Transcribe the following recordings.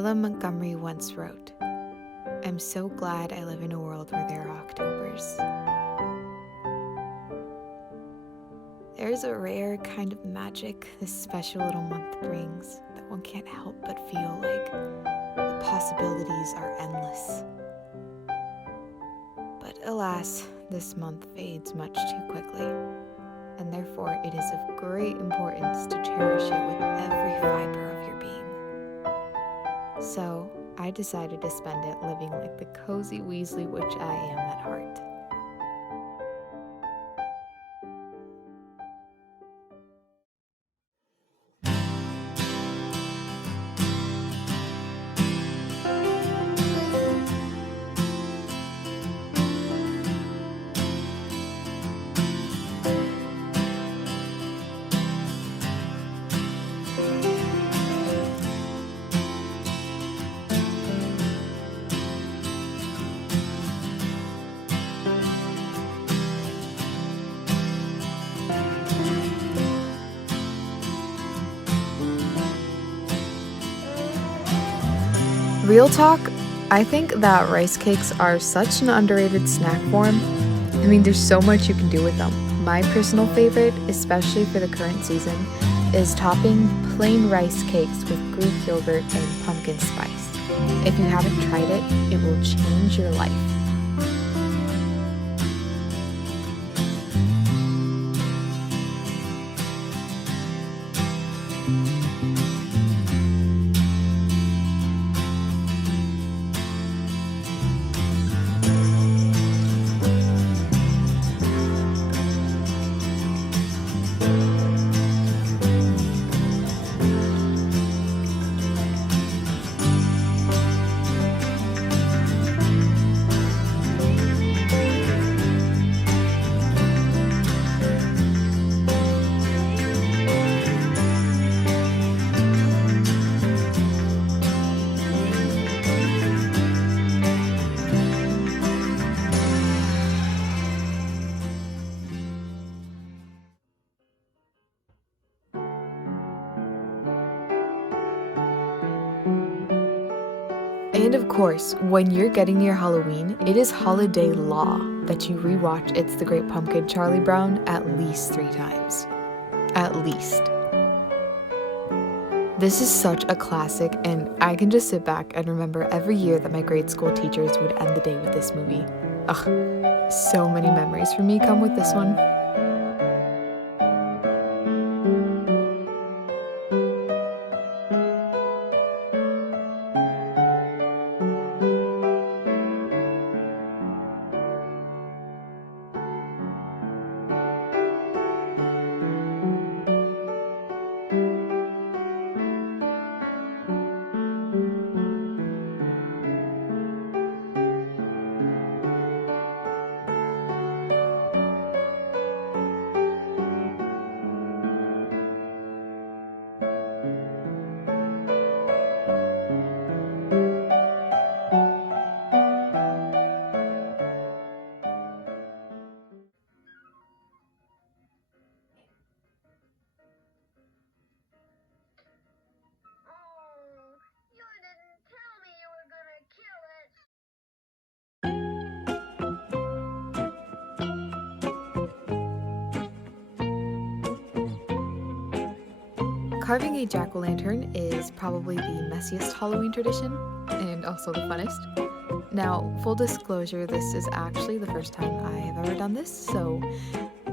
Ella Montgomery once wrote, "I'm so glad I live in a world where there are Octobers." There's a rare kind of magic this special little month brings that one can't help but feel like the possibilities are endless. But alas, this month fades much too quickly, and therefore it is of great importance to cherish it with every fiber of your being. So I decided to spend it living like the cozy Weasley Witch I am at heart. Real talk, I think that rice cakes are such an underrated snack form. I mean, there's so much you can do with them. My personal favorite, especially for the current season, is topping plain rice cakes with Greek yogurt and pumpkin spice. If you haven't tried it, it will change your life. And of course, when you're getting near Halloween, it is holiday law that you rewatch It's the Great Pumpkin Charlie Brown at least 3 times. At least. This is such a classic, and I can just sit back and remember every year that my grade school teachers would end the day with this movie. Ugh, so many memories for me come with this one. Carving a jack-o'-lantern is probably the messiest Halloween tradition, and also the funnest. Now, full disclosure, this is actually the first time I have ever done this, so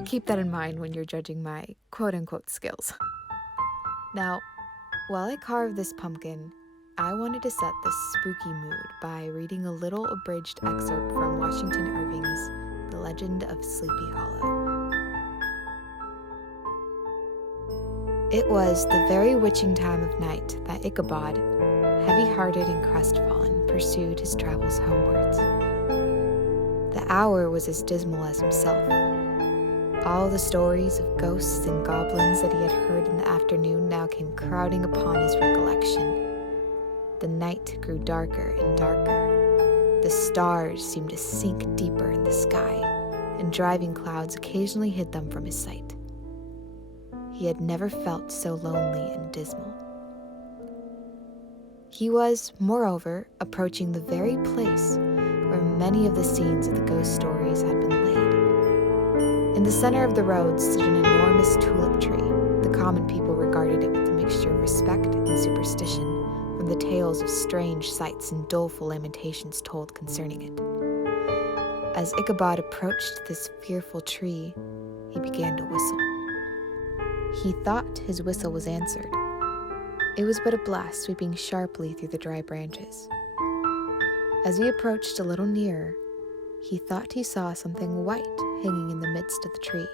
keep that in mind when you're judging my quote-unquote skills. Now, while I carve this pumpkin, I wanted to set the spooky mood by reading a little abridged excerpt from Washington Irving's The Legend of Sleepy Hollow. It was the very witching time of night that Ichabod, heavy-hearted and crestfallen, pursued his travels homewards. The hour was as dismal as himself. All the stories of ghosts and goblins that he had heard in the afternoon now came crowding upon his recollection. The night grew darker and darker. The stars seemed to sink deeper in the sky, and driving clouds occasionally hid them from his sight. He had never felt so lonely and dismal. He was, moreover, approaching the very place where many of the scenes of the ghost stories had been laid. In the center of the road stood an enormous tulip tree. The common people regarded it with a mixture of respect and superstition from the tales of strange sights and doleful lamentations told concerning it. As Ichabod approached this fearful tree, he began to whistle. He thought his whistle was answered. It was but a blast sweeping sharply through the dry branches. As he approached a little nearer, he thought he saw something white hanging in the midst of the tree.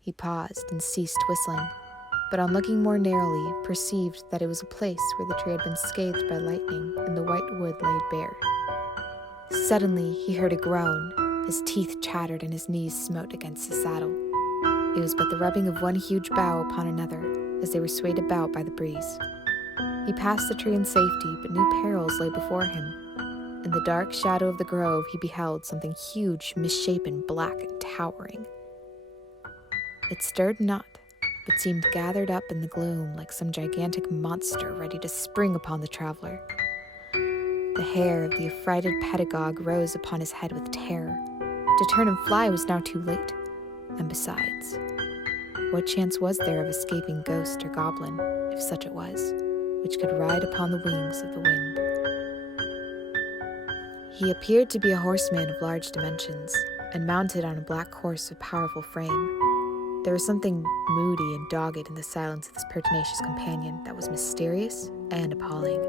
He paused and ceased whistling, but on looking more narrowly, perceived that it was a place where the tree had been scathed by lightning and the white wood laid bare. Suddenly he heard a groan, his teeth chattered and his knees smote against the saddle. It was but the rubbing of one huge bough upon another, as they were swayed about by the breeze. He passed the tree in safety, but new perils lay before him. In the dark shadow of the grove he beheld something huge, misshapen, black, and towering. It stirred not, but seemed gathered up in the gloom like some gigantic monster ready to spring upon the traveler. The hair of the affrighted pedagogue rose upon his head with terror. To turn and fly was now too late, and besides, what chance was there of escaping ghost or goblin, if such it was, which could ride upon the wings of the wind? He appeared to be a horseman of large dimensions, and mounted on a black horse of powerful frame. There was something moody and dogged in the silence of this pertinacious companion that was mysterious and appalling.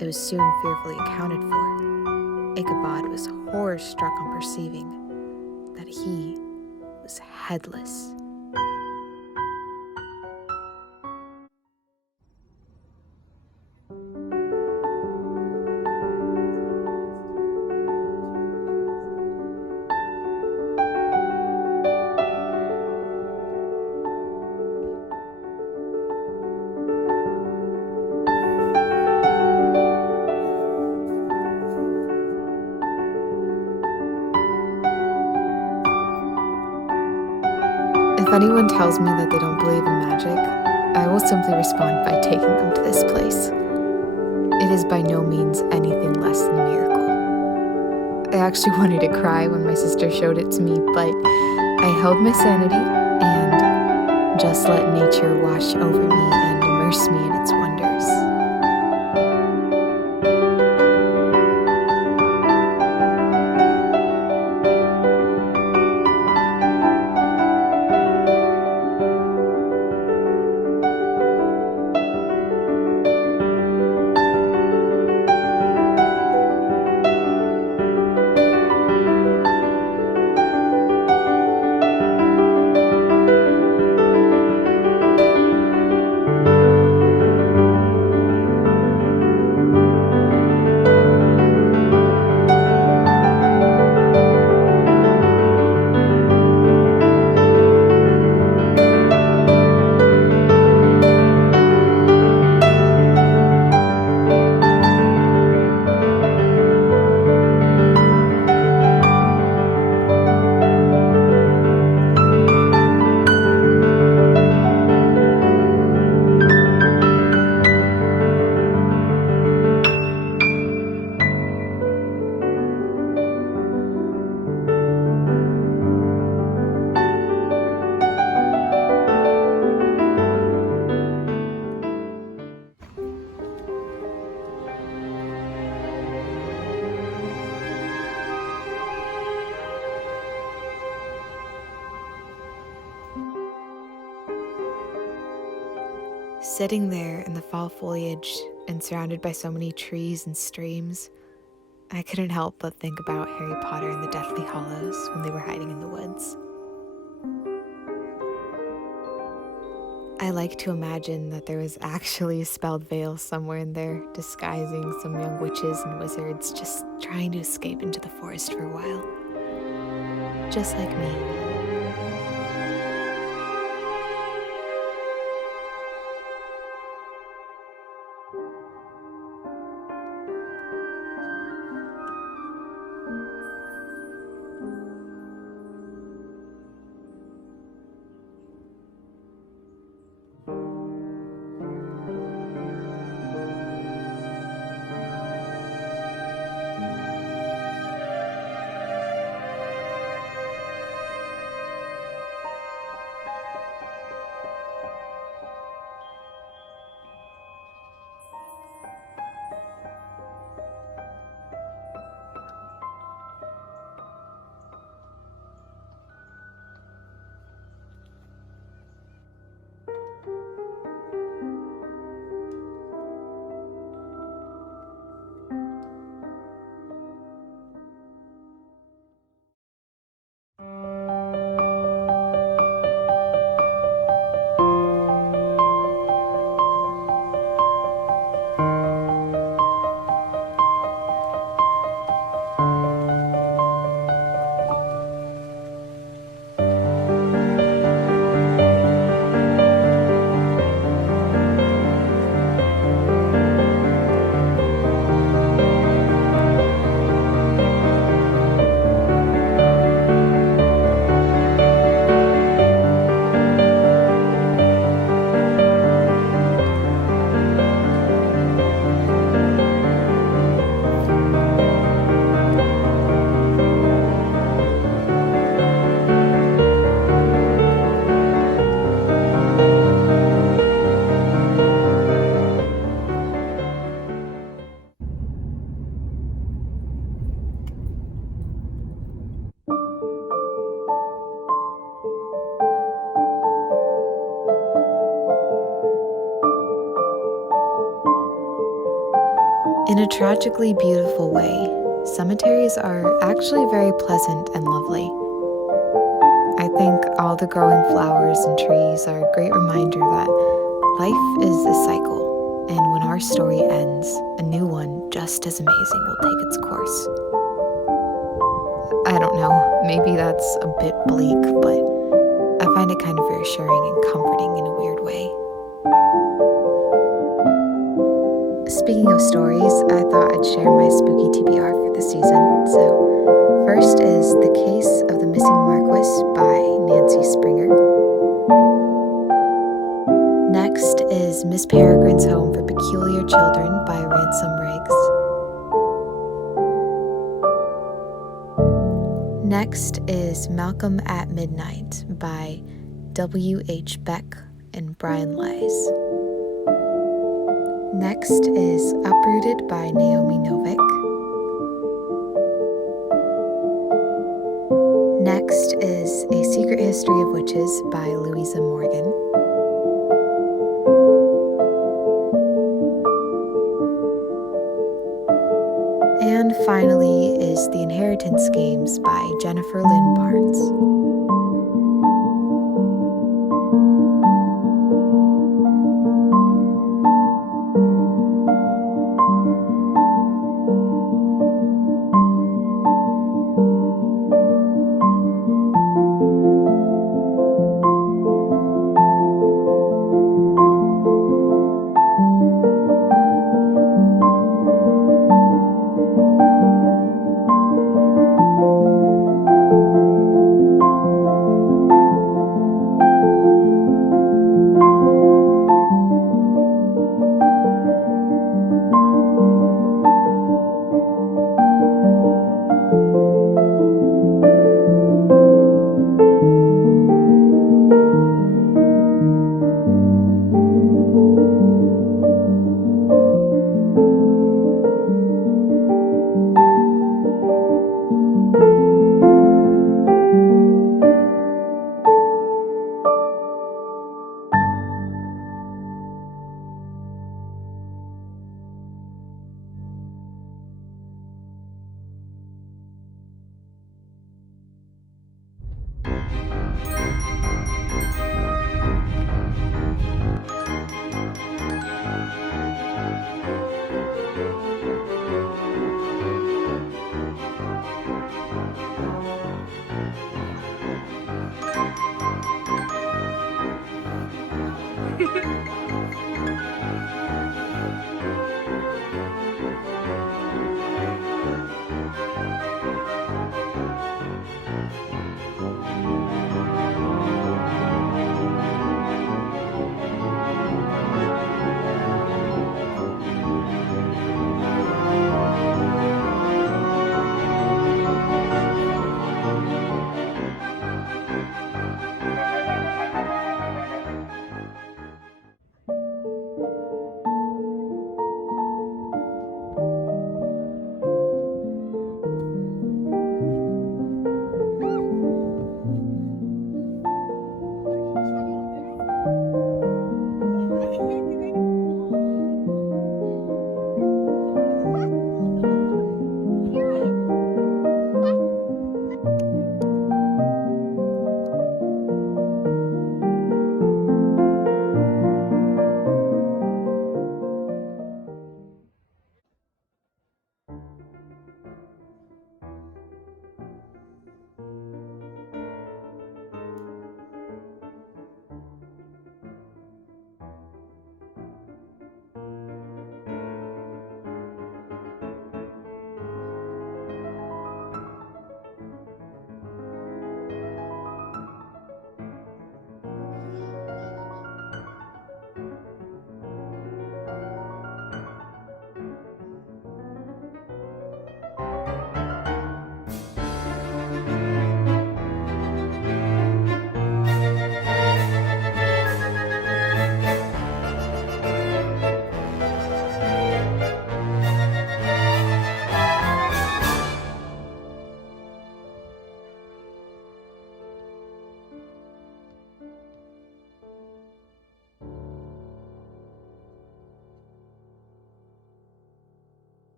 It was soon fearfully accounted for. Ichabod was horror-struck on perceiving that he was headless. If anyone tells me that they don't believe in magic, I will simply respond by taking them to this place. It is by no means anything less than a miracle. I actually wanted to cry when my sister showed it to me, but I held my sanity and just let nature wash over me and immerse me in its wonders. Sitting there in the fall foliage and surrounded by so many trees and streams, I couldn't help but think about Harry Potter and the Deathly Hallows when they were hiding in the woods. I like to imagine that there was actually a spelled veil somewhere in there, disguising some young witches and wizards just trying to escape into the forest for a while. Just like me. In a tragically beautiful way, cemeteries are actually very pleasant and lovely. I think all the growing flowers and trees are a great reminder that life is a cycle, and when our story ends, a new one just as amazing will take its course. I don't know, maybe that's a bit bleak, but I find it kind of reassuring and comforting in a weird way. Speaking of stories, I thought I'd share my spooky TBR for the season. So, first is The Case of the Missing Marquis by Nancy Springer. Next is Miss Peregrine's Home for Peculiar Children by Ransom Riggs. Next is Malcolm at Midnight by W.H. Beck and Brian Lies. Next is Uprooted by Naomi Novik. Next is A Secret History of Witches by Louisa Morgan. And finally is The Inheritance Games by Jennifer Lynn Barnes.